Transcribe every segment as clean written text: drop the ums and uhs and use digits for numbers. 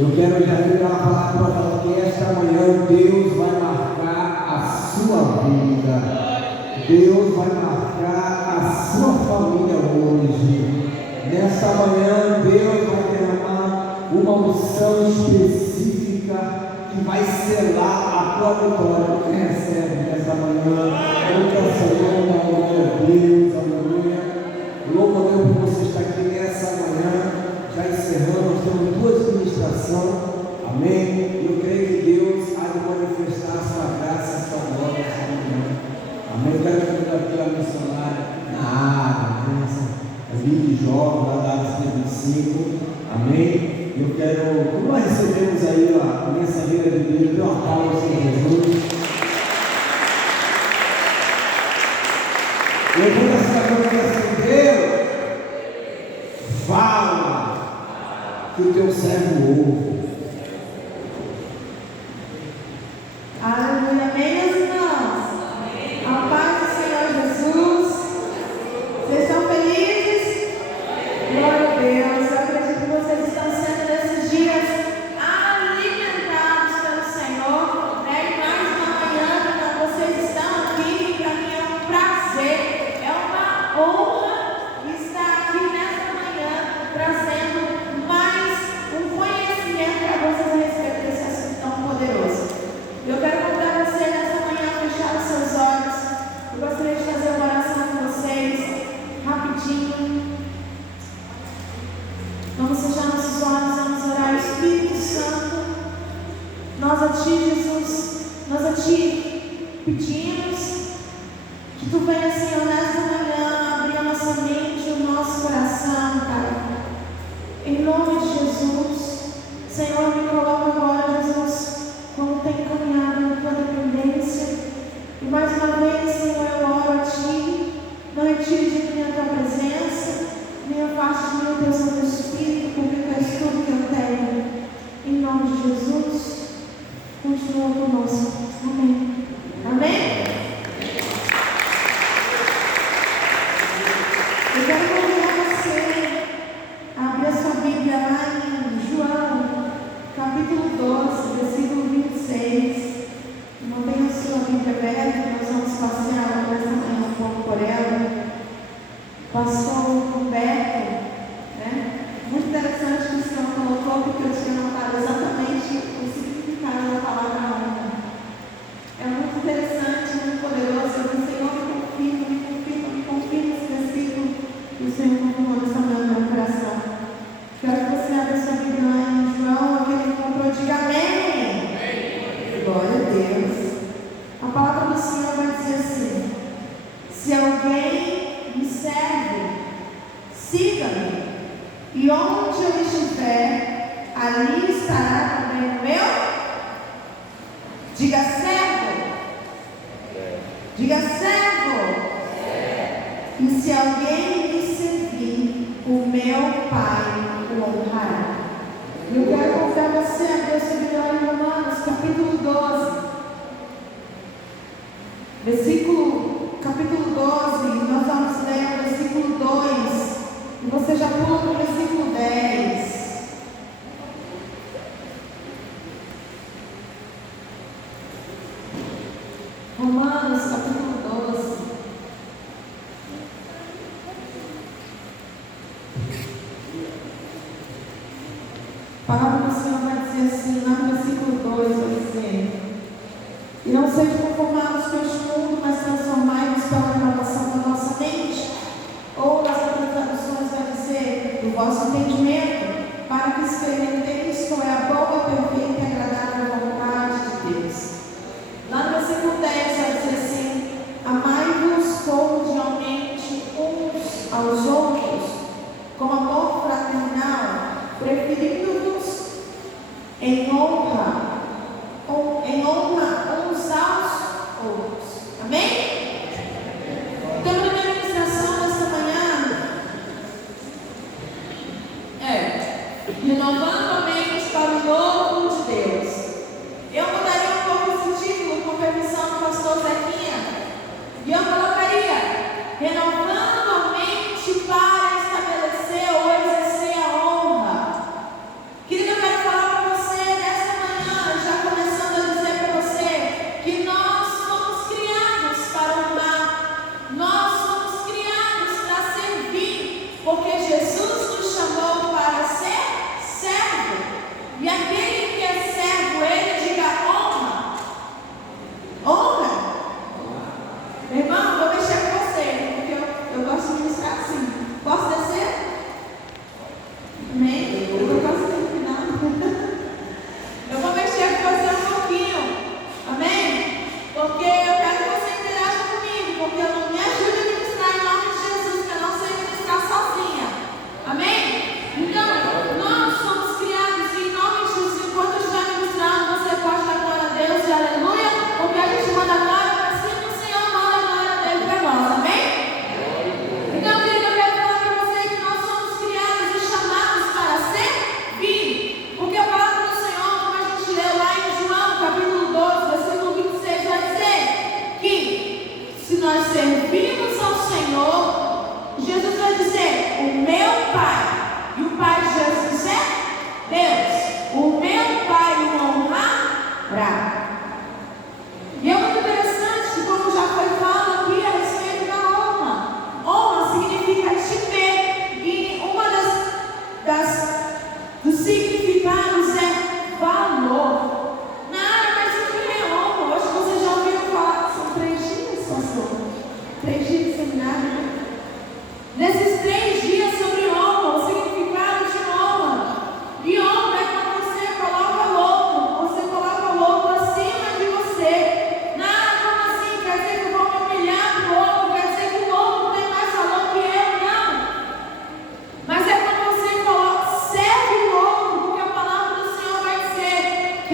Eu quero já liberar a palavra para falar que esta manhã Deus vai marcar a sua vida. Deus vai marcar a sua família hoje. Nesta manhã Deus vai derramar uma unção específica que vai selar a tua vitória. Quem recebe nesta manhã? Louva o Senhor, glória a Deus, aleluia. Louva a Deus por você estar aqui nessa manhã. Já encerramos, temos duas ministrações, amém? Eu creio que Deus há de manifestar a sua graça, a sua glória, a sua manhã, amém? Eu quero convidar aqui a missionária na área, a Lídia Jovem, lá da área 75, amém? Eu quero, como nós recebemos aí a mensageira de Deus, dê uma palma ao Senhor Jesus. Levanta essa cabeça, Deus, fala que o teu servo ouve. Aleluia, amém, meus irmãos? Amém. A paz do Senhor Jesus. Vocês estão felizes? Glória a Deus. Eu acredito que vocês estão sendo nesses dias alimentados pelo Senhor, né? E mais uma manhã que vocês estão aqui, para mim é um prazer, é uma honra estar aqui nessa manhã, trazendo um conhecimento para vocês a respeito desse assunto tão poderoso. Eu quero convidar você nessa manhã a fechar os seus olhos. Eu gostaria de fazer uma oração com vocês, rapidinho. Vamos fechar nossos olhos, vamos orar. Espírito Santo, nós a Ti, Jesus, nós a Ti pedimos que Tu venha, Senhor, nessa manhã abrir a nossa mente, o nosso coração, Pai. Em nome de Jesus, Senhor, me coloca agora, Jesus, como tem caminhado na tua dependência. E mais uma vez, Senhor, eu oro a Ti, não retire de mim a tua presença, nem afaste de mim o teu Santo Espírito, porque Tu és tudo que eu tenho. Em nome de Jesus, continua conosco. Amém. Amém? Eu quero convidar você abre a sua Bíblia lá em João, capítulo 12, versículo 26. Mantenha a sua Bíblia aberta, nós vamos passear nessa manhã um pouco por ela. Pastor Humberto, né? Muito interessante que o Senhor colocou, porque eu tinha notado exatamente o significado da palavra honra. É muito interessante, muito poderoso. Eu disse, Senhor, me confirma esse versículo. E o Senhor confirmou nessa manhã no meu coração. Quero que você abra sua Bíblia lá em João, aquele que encontrou, diga amém. Amém. Glória a Deus. A palavra do Senhor vai dizer assim: se alguém me serve, siga-me, e onde eu estiver, ali estará também o meu. Diga servo. Diga servo. E se alguém me servir, o meu Pai o honrará. Eu quero convidar você a abrir sua Bíblia em Romanos, capítulo 12. Capítulo 12, nós vamos ler o versículo 2. E você já pula para o versículo 10. Romanos, capítulo 12. A palavra do Senhor vai dizer assim, lá no versículo 2, vai dizer: e não sejam conformados com este mundo, mas transformai-vos pela renovação da nossa mente. Ou nas outras traduções vai dizer, do vosso entendimento, para que experimenteis qual é a boa, perfeita e agradável vontade de Deus. Lá no versículo 10 vai dizer assim: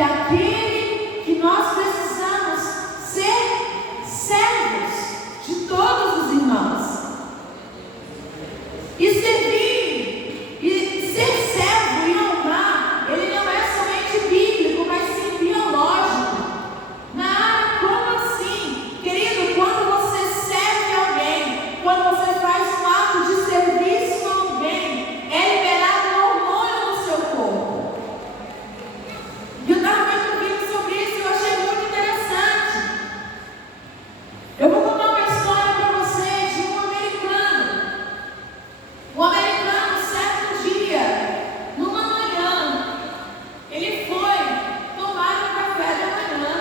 aquele que nós precisamos ser servos de todos os irmãos. E servir, e ser servo e honrar, ele não é somente bíblico, mas sim biológico. Na área, como assim? Querido, quando você serve alguém, quando você faz um ato de serviço a alguém, é liberado um hormônio no seu corpo. E eu estava vendo um vídeo sobre isso e eu achei muito interessante. Eu vou contar uma história para você de um americano. Um americano, certo dia, numa manhã, ele foi tomar um café da manhã,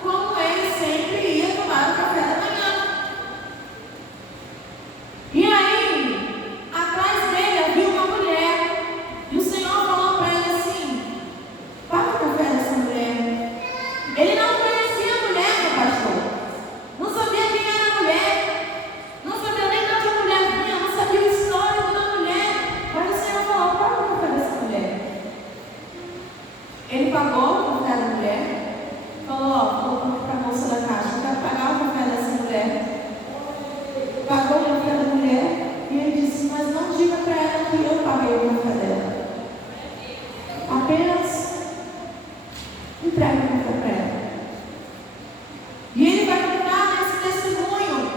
como ele sempre ia tomar o café da manhã. E aí, atrás dele havia uma mulher, e o Senhor falou para ele assim: paga o café dessa mulher. Ele não conhecia a mulher, meu pastor, não sabia quem era a mulher, não sabia nem de onde a mulher vinha, não sabia o histórico da mulher, mas o Senhor falou: paga o café dessa mulher. Ele pagou o café da mulher, falou: ó, falou para a moça da caixa: eu quero pagar o café dessa mulher. Pagou o café da mulher e ele disse: mas não diga para ela que eu paguei o café dela. Apenas entregue o café para ela. E ele vai contar nesse testemunho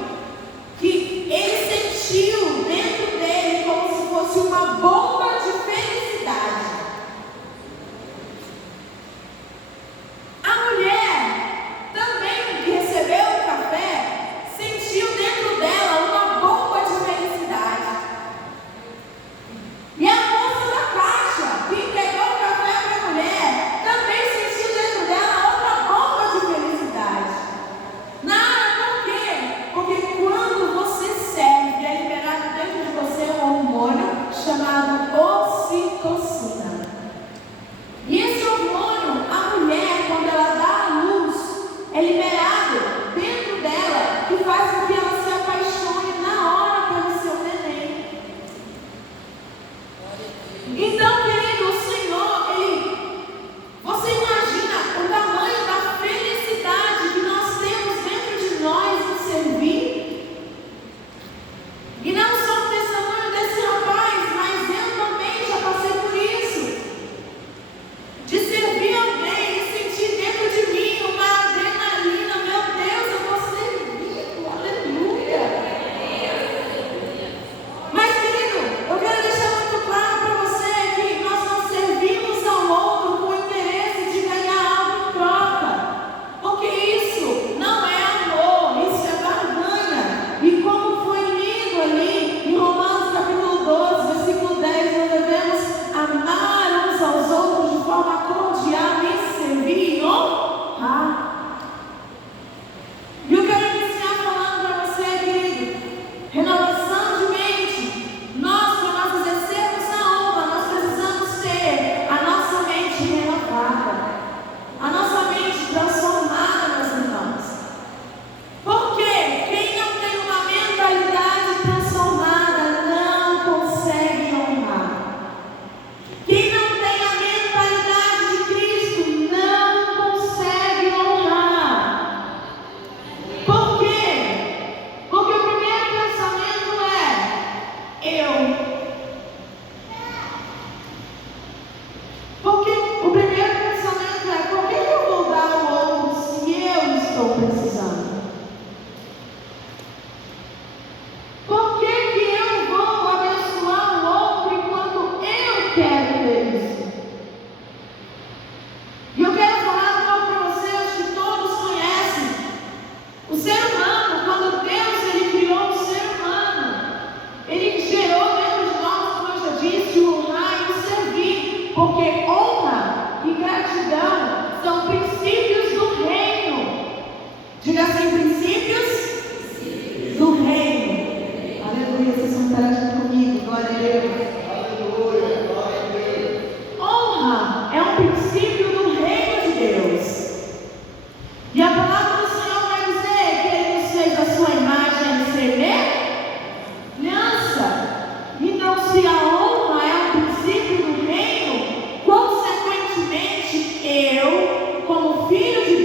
que ele sentiu dentro dele como se fosse uma bomba de felicidade. A mulher também, que recebeu o café, sentiu dentro dela uma bomba de felicidade. E a moça da caixa, que entregou o café para a mulher, também sentiu dentro dela outra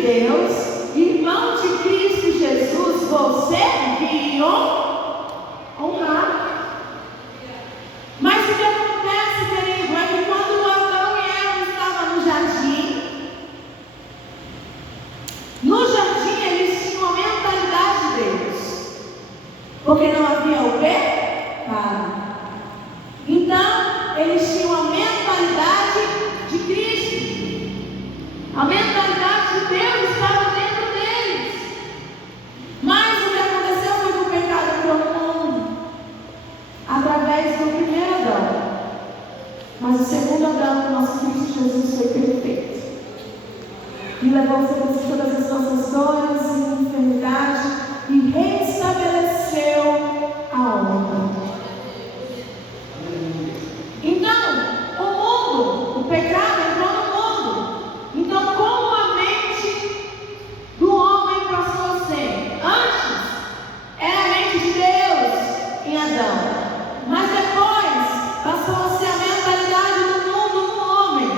Deus, irmão de Cristo Jesus, você deviam honrar. Mas o que acontece, querido, é que quando Adão e Eva estavam no jardim, eles tinham a mentalidade de Deus, porque não havia o pecado. Então, eles tinham a mentalidade de Cristo. A mentalidade de Deus estava dentro deles. Mas o que aconteceu foi que o pecado entrou no mundo através do primeiro Adão. Mas o segundo Adão, o nosso Cristo Jesus, foi perfeito e levou sobre si todas as nossas dores e enfermidades e restabeleceu a honra. Então, o mundo, o pecado entrou no mundo. Então, como a mente do homem passou a ser? Antes, era a mente de Deus em Adão. Mas depois, passou a ser a mentalidade do mundo no homem.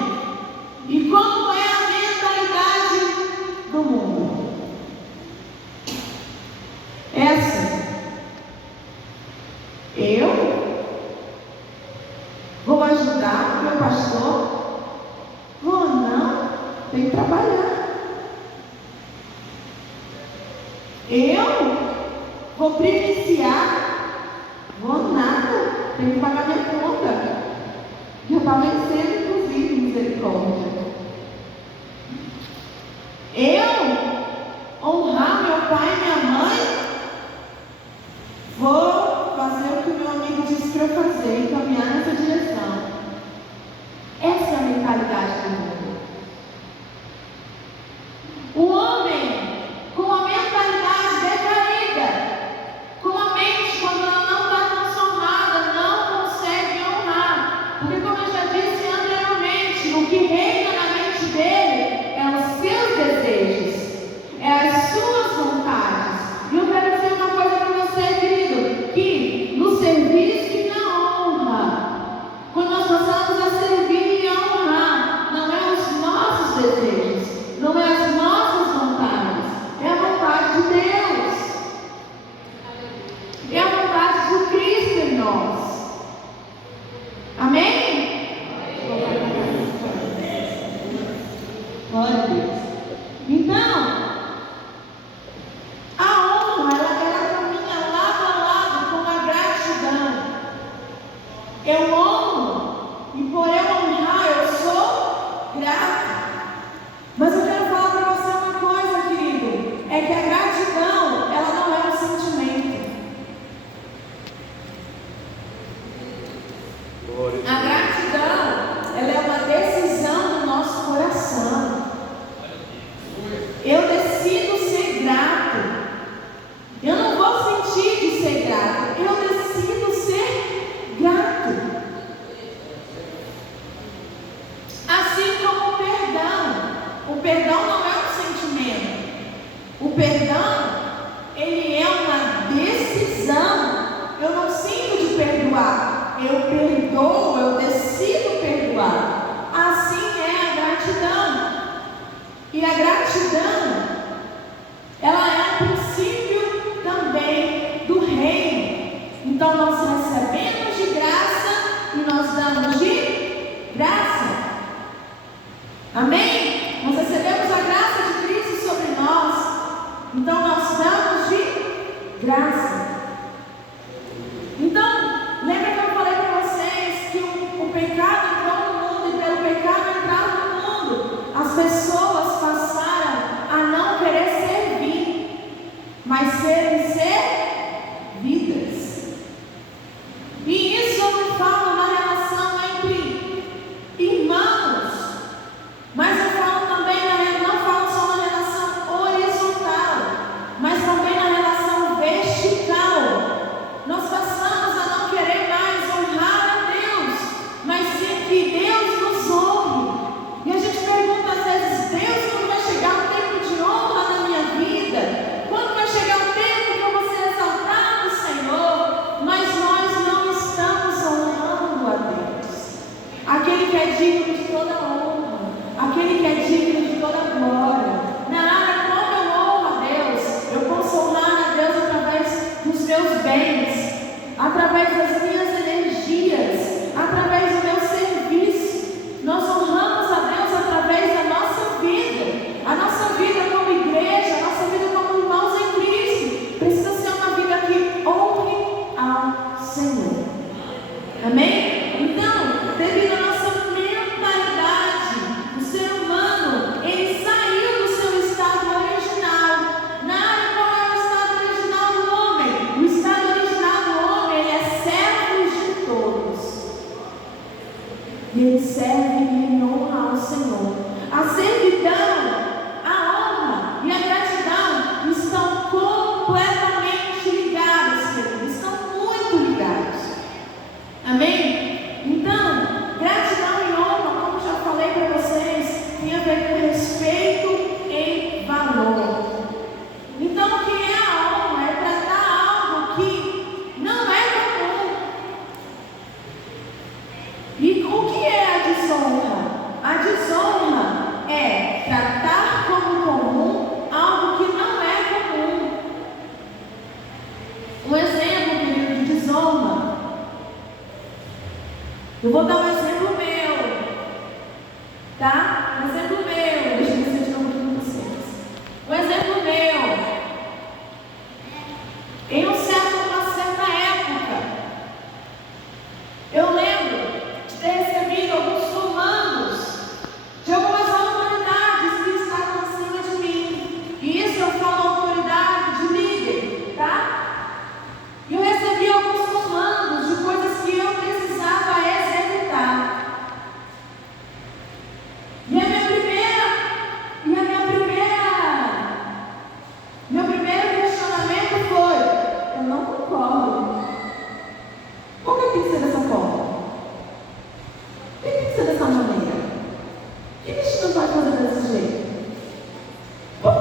E como é a mentalidade do mundo? Essa. Eu vou ajudar o meu pastor? Vou não, tenho que trabalhar. Eu vou privilegiar? Vou nada, tenho que pagar minha conta. Já está vencendo, inclusive, misericórdia. Eu honrar meu pai e minha mãe? Vou fazer o que meu amigo disse para eu fazer e caminhar nessa direção. Essa é a mentalidade do mundo. O homem com a mentalidade decaída, com a mente quando ela não está transformada, não consegue honrar. Porque, como eu já disse anteriormente, o que reina na mente dele é os seus desejos, é as suas vontades. E eu quero dizer uma coisa para você, querido, que no serviço e na honra, quando nós passamos a servir e a honrar, não é os nossos desejos, não é as nossas vontades, é a vontade de Deus, é a vontade de Cristo em nós. Amém? Glória a Deus. Então, a honra, ela caminha lado a lado com a gratidão. Eu honro, e por eu honrar, eu sou grato. Mas eu quero falar para você uma coisa, querido, é que a gratidão, ela não é um sentimento. A gratidão, ela é uma decisão do nosso coração. Eu decido ser grato. Eu não vou sentir de ser grato. Eu decido ser grato. Assim como o perdão. O perdão não é um sentimento. O perdão, ele é uma decisão. Eu não sinto de perdoar. Eu perdoo, eu decido perdoar. Assim é a gratidão. E a gratidão, ela é um princípio também do reino. Então nós recebemos de graça e nós damos de graça. Amém? Nós recebemos a graça de Cristo sobre nós. Então nós damos de graça. Então, lembra que eu falei para vocês que o pecado entrou no mundo e pelo pecado entrar no mundo, as pessoas passaram a não querer servir, mas serem servidas. E isso eu não falo na relação entre irmãos, mas eu falo também, não falo só na relação horizontal, mas também na relação vertical.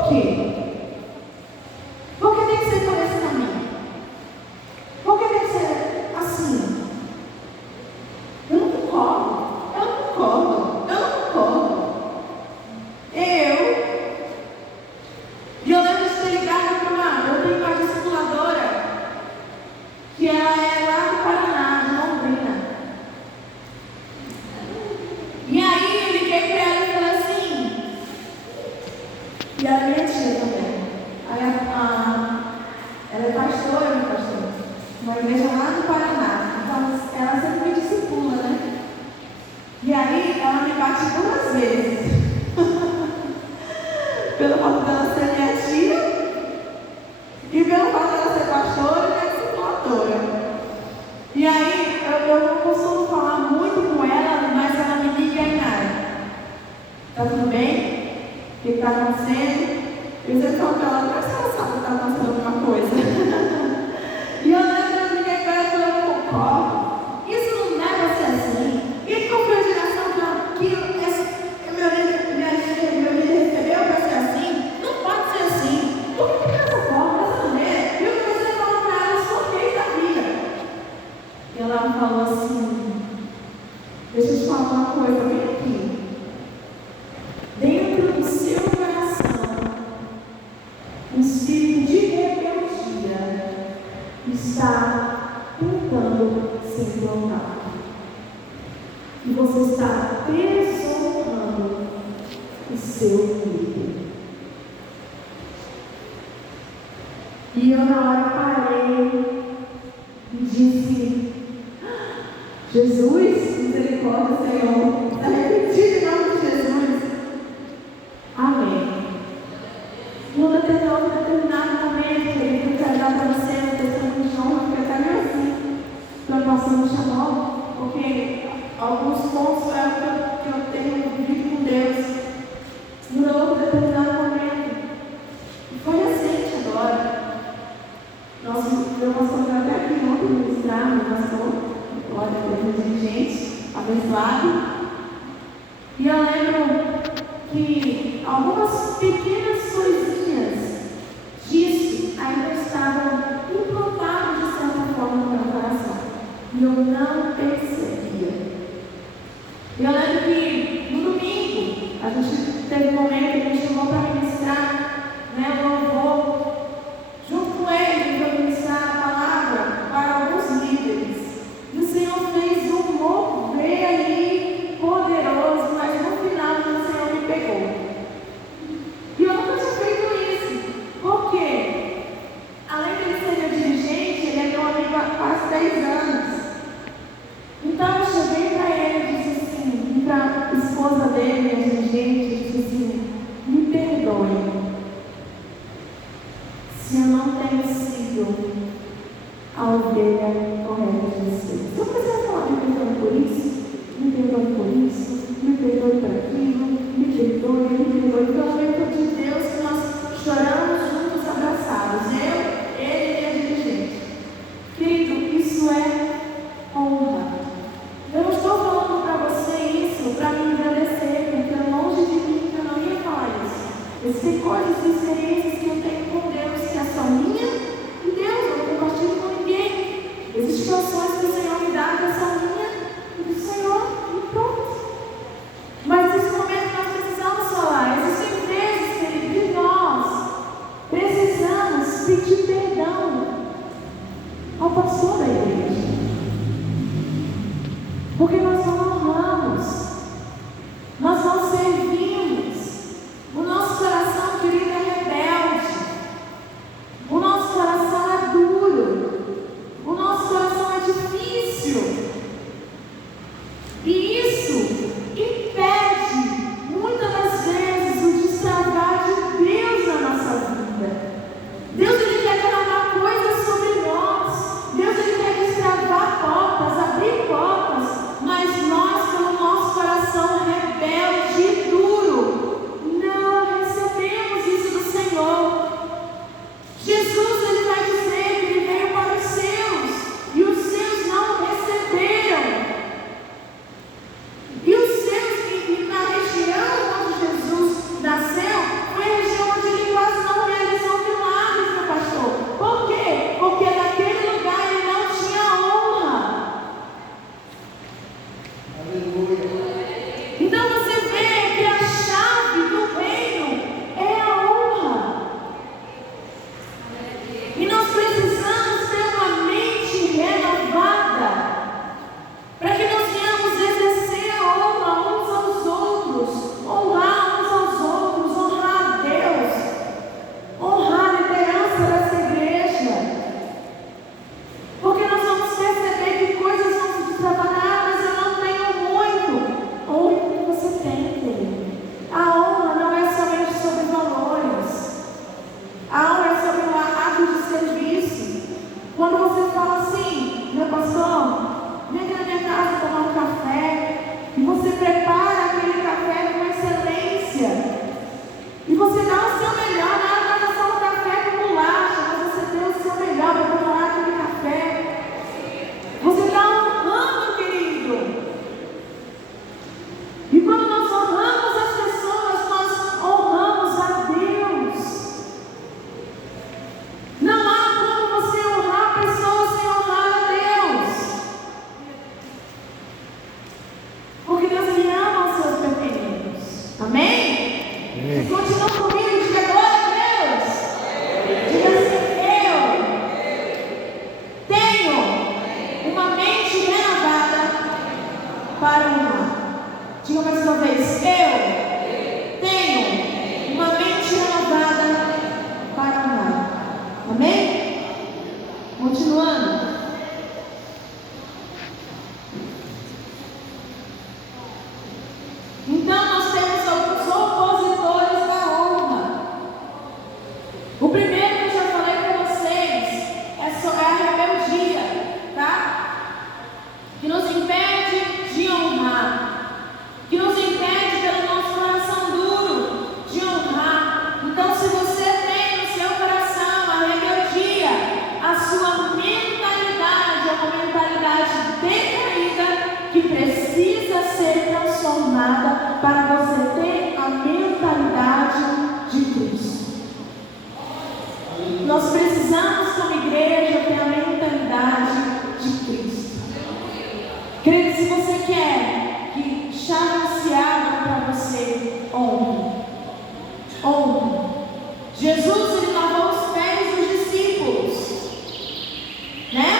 Por quê? Por que tem que ser por esse caminho? Por que tem que ser assim? Eu não concordo. E eu lembro de ter ligado para eu tenho uma discipuladora, que ela é lá do Paraná, de Londrina. E aí eu liguei para ela e falei assim, e ela é minha tia também. Aí ela é pastora, uma igreja lá do Paraná. Então ela sempre me discipula, né? E aí ela me bate 2 vezes. Pelo fato dela ser minha tia e pelo fato dela ser pastora e minha discipuladora. E aí eu não costumo falar muito com ela, mas ela me liga e Nara, tá tudo bem? O que está acontecendo? Eu sempre falo para ela, mas ela sabe que está acontecendo alguma coisa. E eu lembro, eu liguei para ela e falei, eu concordo. Isso não é para ser assim. E qual foi a geração que meu líder recebeu para ser assim? Não pode ser assim. Por que dessa forma, dessa maneira? E eu comecei a falar para ela, só que sabia. E ela me falou assim, deixa eu te falar uma coisa, vem aqui. Dentro do seu coração, um espírito de rebeldia está tentando se implantar. E você está desonrando o seu líder. E eu na hora parei e disse, Jesus, misericórdia, Senhor, arrependido em nome de Jesus. Amém. Num determinado momento, eu quero dar para você um testemunho de honra, porque eu até meio assim, quando o pastor me chamou, porque alguns pontos é que eu tenho vivido com Deus. Num outro determinado momento, e foi recente agora. Meu pastor veio até aqui ontem ministrar, meu pastor, olha, tem gente abençoado. E eu lembro que algumas pequenas coisinhas disso ainda estavam implantadas de certa forma no meu coração. E eu não percebia. E eu lembro que no domingo, a gente teve um momento que a gente chamou para ministrar, né, o louvor. Junto com ele, eu ministrar a palavra para alguns líderes. E o Senhor fez um mover ali poderoso, mas no final o Senhor me pegou. E eu nunca tinha feito isso. Por quê? Além de ele ser meu dirigente, ele é meu amigo há quase 10 anos. Então eu cheguei para ele e disse assim, e para a esposa dele, minha dirigente, eu disse assim, me perdoe se eu não tenho sido a ovelha correta de vocês. Eu preciso falar, me perdoe por isso, me perdoe por isso, me perdoe por aquilo, me perdoe. Então, no meio de Deus, que nós choramos juntos, abraçados, eu, ele e a dirigente. Querido, isso é honra. Eu não estou falando para você isso para me agradecer, porque é longe de mim que eu não ia falar isso. Existem coisas e experiências que eu tenho com Deus que são minhas e Deus, eu não compartilho com ninguém. Existem situações que o Senhor me dá que são minhas e do Senhor e pronto. Mas nesse momento nós precisamos falar. Existem vezes, querido, que nós precisamos pedir perdão ao pastor da igreja. Porque nós não honramos, nós não servimos. O nosso coração, querido, é rebelde. O nosso coração é duro. O nosso coração é difícil. E isso impede, muitas das vezes, o destravar de Deus na nossa vida. Deus, Ele quer derramar coisas sobre nós. Deus, Ele quer destravar portas, abrir portas. Mas nós melhor na hora da só um café com bolacha, mas você deu o seu melhor para preparar aquele café. Você está honrando, querido. E quando nós honramos as pessoas, nós honramos a Deus. Não há como você honrar pessoas sem honrar a Deus. Porque Deus ele ama os seus pequeninos. Amém? Continua comigo, diga glória a Deus. Diga assim: eu tenho uma mente renovada para honrar. Diga mais uma vez: eu tenho uma mente renovada para honrar. Amém? Continuando. Então nós temos alguns opositores da honra. O primeiro que eu já falei para vocês é a rebeldia, tá? Que nos impede de honrar, que nos impede pelo nosso coração duro de honrar. Então, se você tem no seu coração a rebeldia, a sua mentalidade é uma mentalidade decaída que precisa ser transformada para você ter a mentalidade de Cristo. Nós precisamos, como igreja, ter a mentalidade de Cristo. Querido, se você quer que chave se abra para você, honre. Honre. Jesus, ele lavou os pés dos discípulos, né?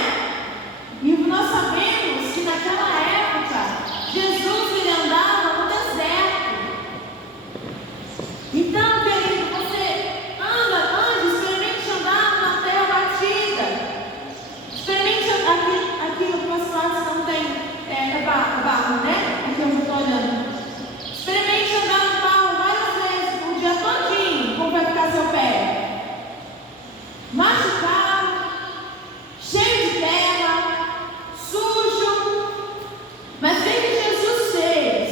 E nós sabemos que naquela época, Jesus, ele andava no deserto. Então, querido, você ande, experimente andar na terra batida. Experimente aquilo que você faz não tem barro, né? Aqui eu estou olhando. Experimente andar no barro várias vezes, um dia todinho, como vai ficar seu pé. Machucado, cheio de terra, sujo. Mas o que Jesus fez?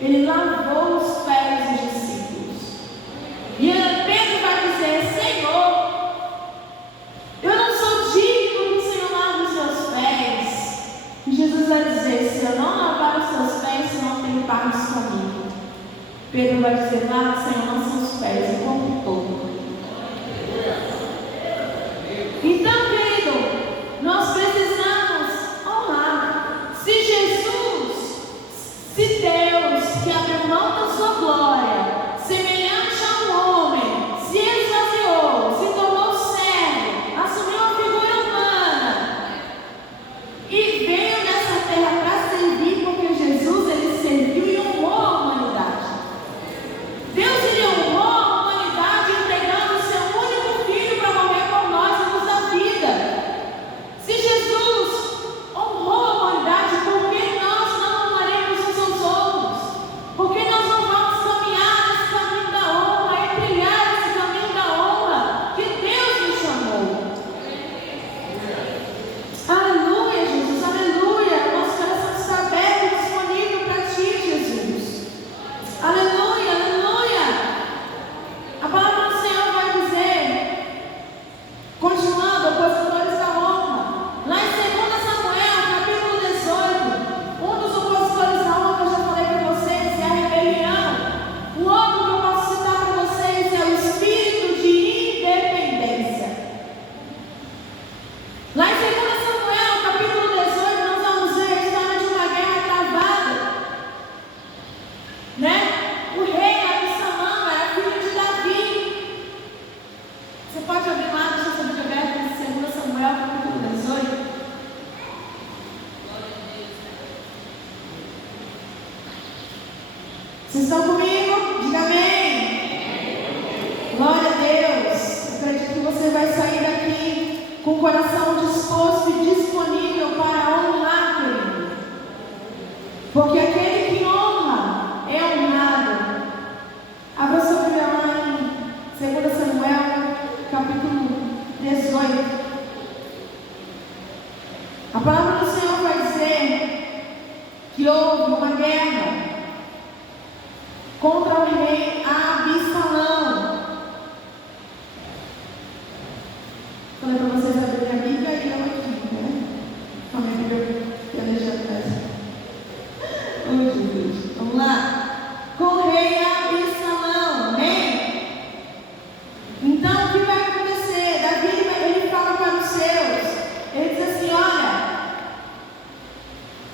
Ele lavou os pés dos discípulos. E Pedro vai dizer: Senhor, eu não sou digno que o Senhor lave os seus pés. E Jesus vai dizer: se eu não lavar os seus pés, você não tem parte comigo. Pedro vai dizer: lava, Senhor, não são os pés, o corpo todo. Então, querido, nós precisamos honrar. Se Jesus, se Deus, que abriu mão da sua glória, semelhante a um homem, se esvaziou, se tornou servo, assumiu uma figura humana e veio nessa terra para servir, porque Jesus, ele serviu e honrou a humanidade. Deus, ele honrou a humanidade entregando o seu único filho para morrer por nós e nos dar vida. Se Jesus honrou a humanidade, por que nós não honraremos uns aos outros? Por que nós não vamos caminhar nesse caminho da honra e trilhar esse caminho da honra que Deus nos chamou? Aleluia, Jesus, aleluia. Nosso coração está aberto e disponível para ti, Jesus. Aleluia, aleluia. A palavra do Senhor vai dizer, continuando, opositores da honra, lá em 2 Samuel, capítulo 18, um dos opositores da honra que eu já falei para vocês é a rebelião. O outro que eu posso citar para vocês é o espírito de independência. Lá em 2 Samuel, capítulo 18, nós vamos ver a história de uma guerra travada, né? O rei Absalão era filho de Davi. Você pode abrir lá, deixa eu saber aberto em 2 Samuel, capítulo 18. Vocês estão comigo? Diga amém. Glória a Deus. Eu acredito que você vai sair daqui com o coração disposto e disponível para honrar, querido. Porque aquele que honra é honrado. Abra sua Bíblia lá em 2 Samuel, capítulo 18. A palavra do Senhor vai dizer que houve uma guerra contra o rei Absalão. Então, o que vai acontecer? Davi, ele fala para os seus, ele diz assim, olha,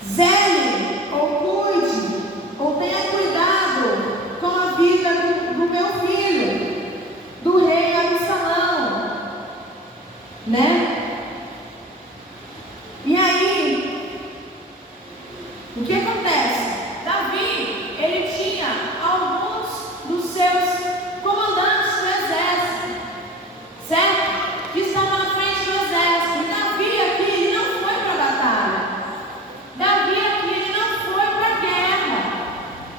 zele, ou cuide, ou tenha cuidado com a vida do meu filho, do rei Absalão, né? E aí, o que acontece? Davi, ele tinha alguns dos seus comandantes do exército, certo? Que estavam na frente do exército. E Davi aqui, ele não foi para a batalha. Davi aqui, ele não foi para a guerra.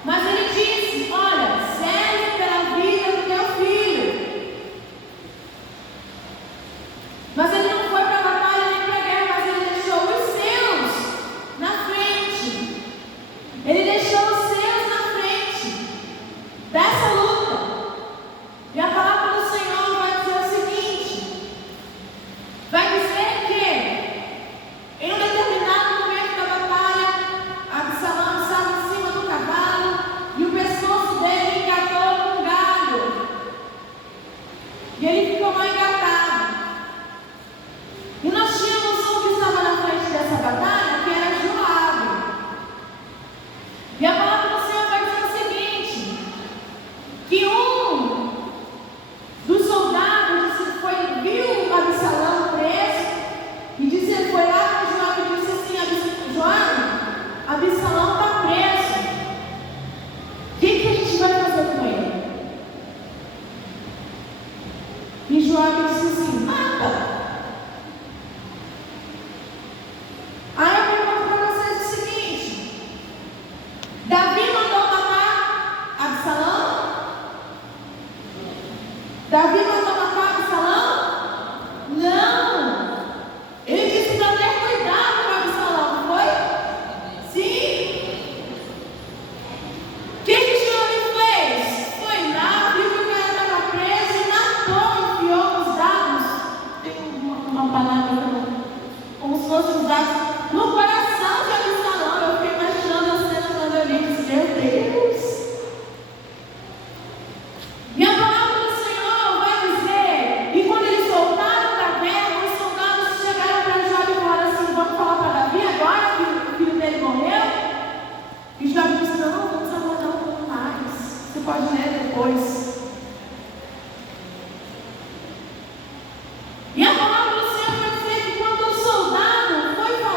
Mas ele disse, olha, zele pela vida do teu filho. Mas ele não foi para a batalha nem para a guerra, mas ele deixou os seus na frente. Ele deixou os seus na frente dessa luta. E a palavra do Senhor vai dizer o seguinte: vai dizer que em um determinado momento da batalha, Absalão estava em cima do cavalo e o pescoço dele engatou com um galho. E ele ficou mal engatado. E nós tínhamos um que estava na frente dessa batalha, que era Joabe. E a palavra do Senhor vai dizer o seguinte: que um dos soldados viu Absalão preso e disse, foi lá para Joabe e disse assim, Joabe, Absalão está preso. O que a gente vai fazer com ele? E Joabe disse assim, mata. Aí eu pergunto para vocês o seguinte: Davi mandou matar Absalão? Davi mandou matar Absalão? Não! Ele disse para ter cuidado com Absalão, não foi? Sim! O que Joabe fez? Foi lá, viu que o cara estava preso e matou, enfiou os dados. Tem uma palavra, como se fossem os dados no coração de Absalão. Eu fiquei imaginando a cena quando eu li, disse, meu Deus. E a palavra do Senhor vai dizer, e quando eles voltaram da guerra, os soldados chegaram para Joabe e falaram assim, vamos falar para Davi agora que o filho dele morreu? E Joabe disse, não vamos aguardar um pouco mais. Você pode ler depois. E a palavra do Senhor vai dizer que quando o soldado foi falar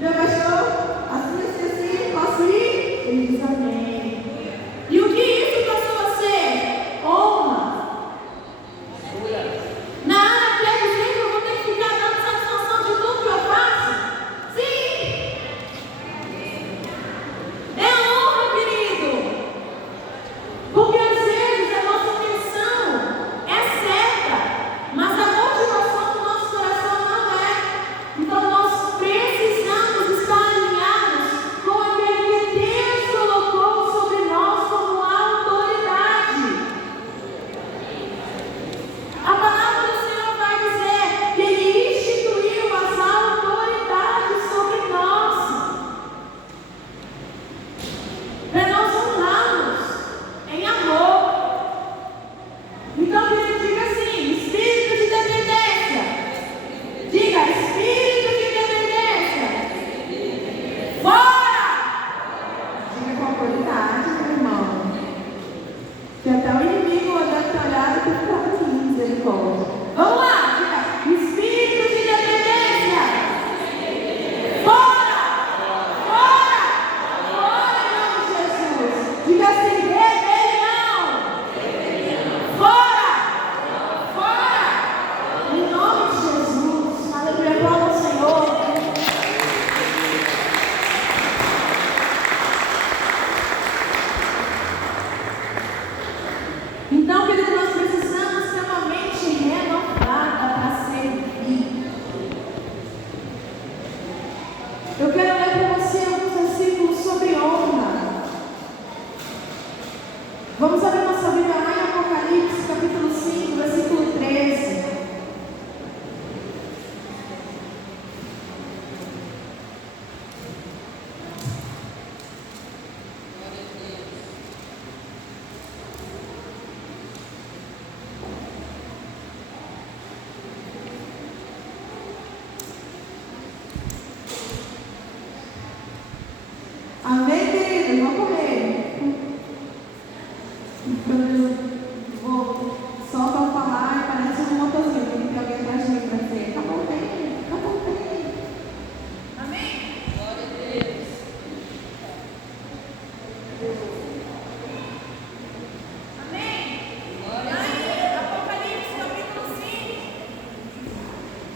Meu pastor, assim, posso ir? Ele diz amém. E o que isso passou a ser? Honra. Na área quer dizer que eu vou ter que ficar dando satisfação de tudo que eu faço? Sim! É honra, querido. Porque às vezes a nossa intenção é certa, mas a motivação do nosso coração não é. Então nós precisamos estar alinhados com aquele que Deus colocou sobre nós como autoridade. A palavra do Senhor vai dizer que Ele instituiu as autoridades sobre nós, para nós honrarmos em amor. Então, que ele diga assim: espírito de dependência. Diga: espírito de dependência. Fora! Diga com autoridade, meu irmão. Que até o inimigo deve ter olhado e ter ficado aqui, misericórdia. Vamos lá, diga: espírito de dependência. Fora! Fora! Fora em nome de Jesus. Diga assim: rebelião. Fora! Fora! Em nome de Jesus. Aleluia, glória ao Senhor. Então, querido, nós precisamos ter uma mente renovada para servir. Eu quero ler para você alguns versículos sobre honra. Vamos abrir nossa Bíblia lá em Apocalipse, capítulo 5, versículo 13. Amém, querido? Vamos comer. Quando eu vou só para falar, parece um motorzinho. Tem que ter alguém atrás de mim para dizer: acabou bem, acabou bem. Amém? Glória a Deus. Amém? Aí, Apocalipse, capítulo 5,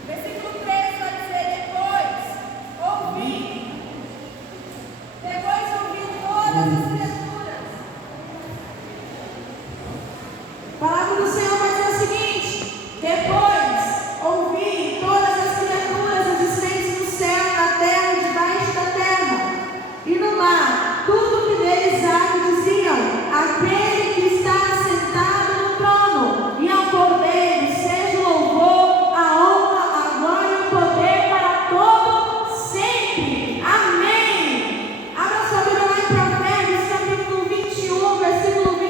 versículo 13 vai dizer: depois ouvi todas as criaturas. A palavra do Senhor vai dizer o seguinte: depois ouvi todas as criaturas existentes no céu, na terra e debaixo da terra, e no mar, tudo que neles há, que diziam: aquele que está assentado no trono e ao Cordeiro seja o louvor, a honra, a glória e o poder para todo sempre. Amém. Abra sua Bíblia lá em Provérbios, capítulo 21, versículo 21.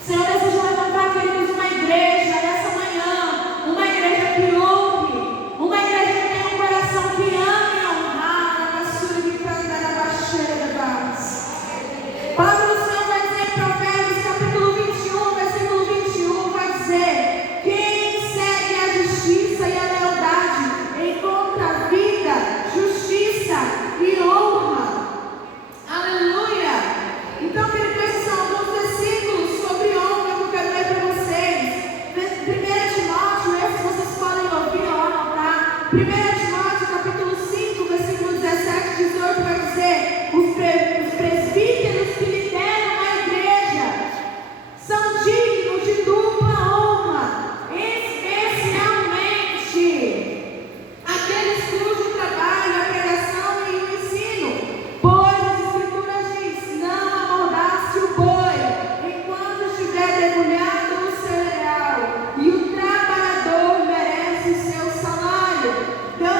O Senhor deseja levantar, queridos, uma igreja nessa manhã, uma igreja que honre, uma igreja que tem um coração que ama e honrar, na basura que canta na baixeira da base. A palavra do Senhor vai dizer em Provérbios, capítulo 21, versículo 21, vai dizer: quem segue a justiça e a lealdade encontra a vida, justiça e honra. Aleluia! Então, querido, esses são alguns versículos sobre honra que eu quero ler para vocês. 1 Timóteo, esses vocês podem ouvir ou anotar. 1 Timóteo, capítulo 5, versículo 17 e 18, vai dizer: os presbíteros que lideram a igreja são dignos de dupla honra, especialmente aqueles cujo trabalho é a pregação e o ensino, pois as Escrituras diz: não amordace o boi enquanto estiver debulhado no cereal, e o trabalhador merece o seu salário. Então,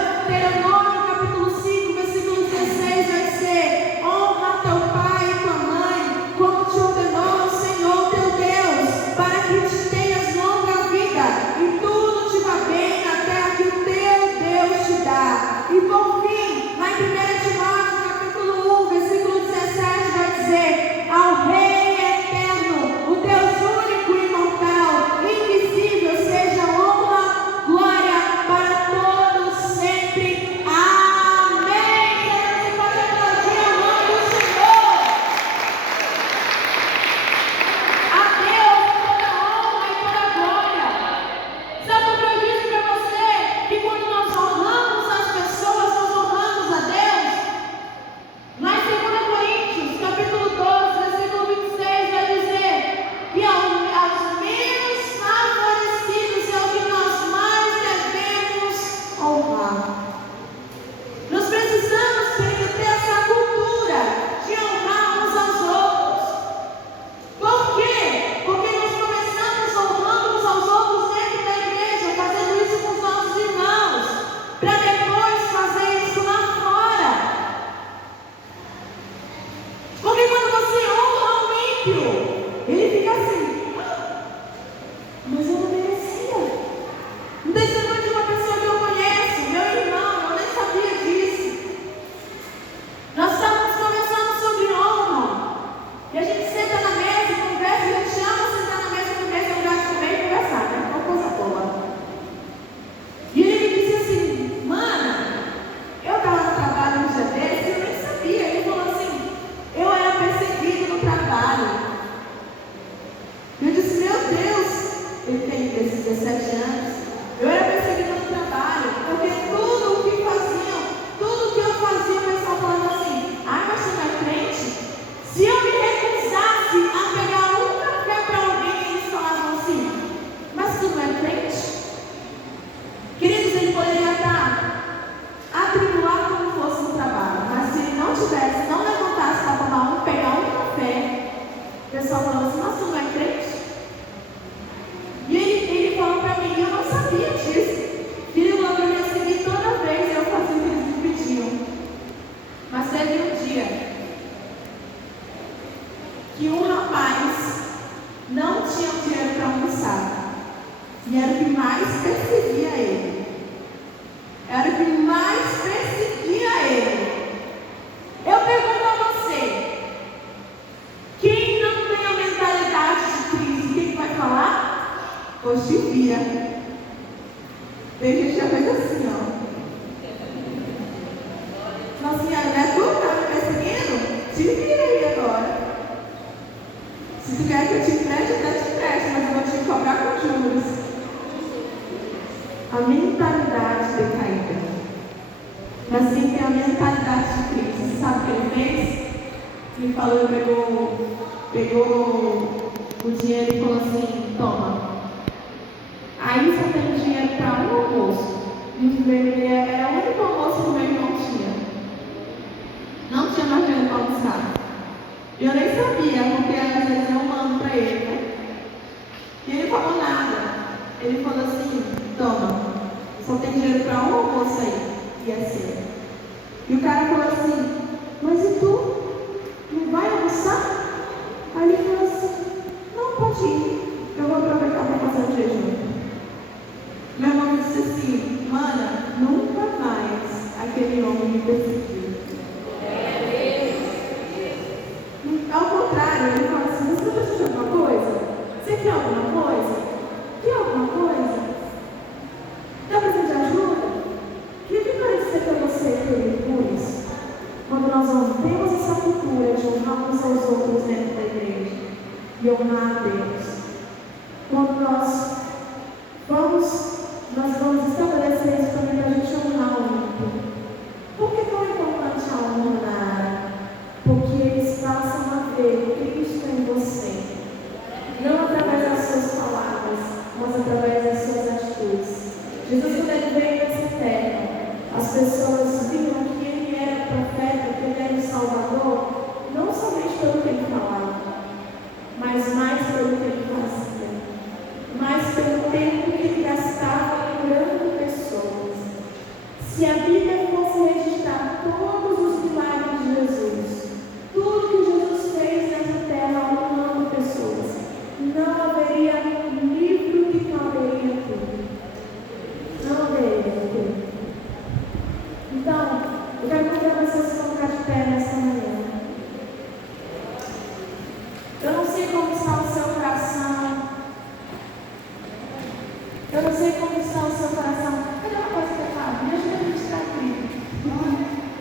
que mais perseguia ele. Eu pergunto a você, quem não tem a mentalidade de Cristo, quem vai falar? Poxa, vira. Tem gente que já fez assim, ó. Nossa senhora, não é tu que está me perseguindo? Te vira aí agora. Se tu quer que eu te empreste, eu até te empresto, mas eu vou te cobrar com juros. A mentalidade decaída. Mas quem tem a mentalidade de Cristo, sabe o que ele fez? Ele falou, pegou o dinheiro e falou assim, toma. Aí só tem dinheiro para um almoço. E o meu era o único almoço que o meu irmão tinha. Não tinha mais dinheiro para almoçar. E eu nem sabia, porque às vezes eu mando para ele, né? E ele falou nada. Ele falou assim, toma, só tem dinheiro para um almoço aí. E é seu. E o cara falou assim, mas e tu? Não vai almoçar? Aí ele falou assim, não, pode ir. Eu vou aproveitar para fazer o jejum. Meu irmão disse assim, mana, nunca mais aquele homem me perseguiu. Ao contrário, ele fala assim, você precisa de alguma coisa? Você quer alguma coisa?